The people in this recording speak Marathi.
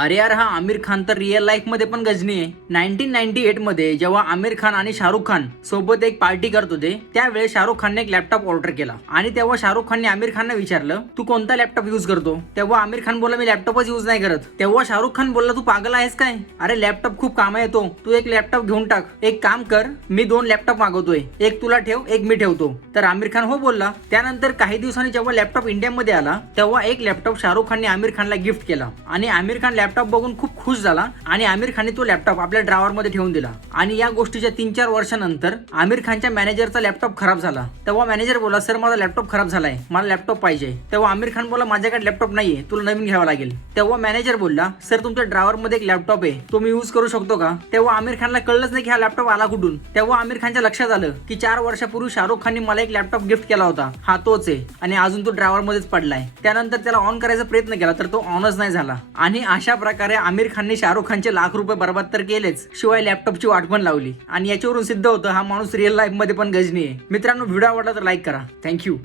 अरे यार हा आमिर खान तर रिअल लाईफमध्ये पण गजनी आहे. नाईन्टीन नाईन्टी एटमध्ये जेव्हा आमिर खान आणि शाहरुख खान सोबत एक पार्टी करत होते त्यावेळेस शाहरुख खानने एक लॅपटॉप ऑर्डर केला. आणि तेव्हा शाहरुख खानने आमिर खानला विचारलं तू कोणता लॅपटॉप युज करतो? तेव्हा आमिर खान बोला मी लॅपटॉपच युज नाही करत. तेव्हा शाहरुख खान बोलला तू पागल आहेस काय? अरे लॅपटॉप खूप कामा येतो. तू एक लॅपटॉप घेऊन टाक. एक काम कर मी दोन लॅपटॉप मागवतोय. एक तुला ठेव एक मी ठेवतो. तर आमिर खान हो बोलला. त्यानंतर काही दिवसांनी जेव्हा लॅपटॉप इंडियामध्ये आला तेव्हा एक लॅपटॉप शाहरुख खानने आमिर खानला गिफ्ट केला. आणि आमिर खान लॅपटॉप लॅपटॉप बघून खूप खुश झाला आणि आमिर खानने तो लॅपटॉप आपल्या ड्रायव्हरमध्ये ठेवून दिला. आणि या गोष्टीच्या तीन चार वर्षानंतर आमिर खानच्या मॅनेजरचा लॅपटॉप खराब झाला. तेव्हा मॅनेजर बोला सर माझा लॅपटॉप खराब झालाय. मला लॅपटॉप पाहिजे. तेव्हा आमिर खान बोला माझ्याकडे लॅपटॉप नाहीये. तुला नवीन घ्यावा लागेल. तेव्हा मॅनेजर बोलला सर तुमच्या ड्रायव्हरमध्ये एक लॅपटॉप आहे. तो मी यूज करू शकतो का? तेव्हा आमिर खानला कळलंच नाही की हा लॅपटॉप आला कुठून. तेव्हा आमिर खानच्या लक्षात आलं की चार वर्षापूर्वी शाहरुख खानने मला एक लॅपटॉप गिफ्ट केला होता. हा तोच आहे. आणि अजून तो ड्रायव्हर मध्येच पडलाय. त्यानंतर त्याला ऑन करायचा प्रयत्न केला तर तो ऑनच नाही झाला. आणि अशा प्रकारे आमिर खानने शाहरुख खानचे लाख रुपये बर्बाद तर केलेच शिवाय लॅपटॉपची वाट पण लावली. आणि याच्यावरून सिद्ध होतं हा माणूस रिअल लाईफमध्ये पण गजनी आहे. मित्रांनो व्हिडिओ आवडला तर लाईक करा. थँक्यू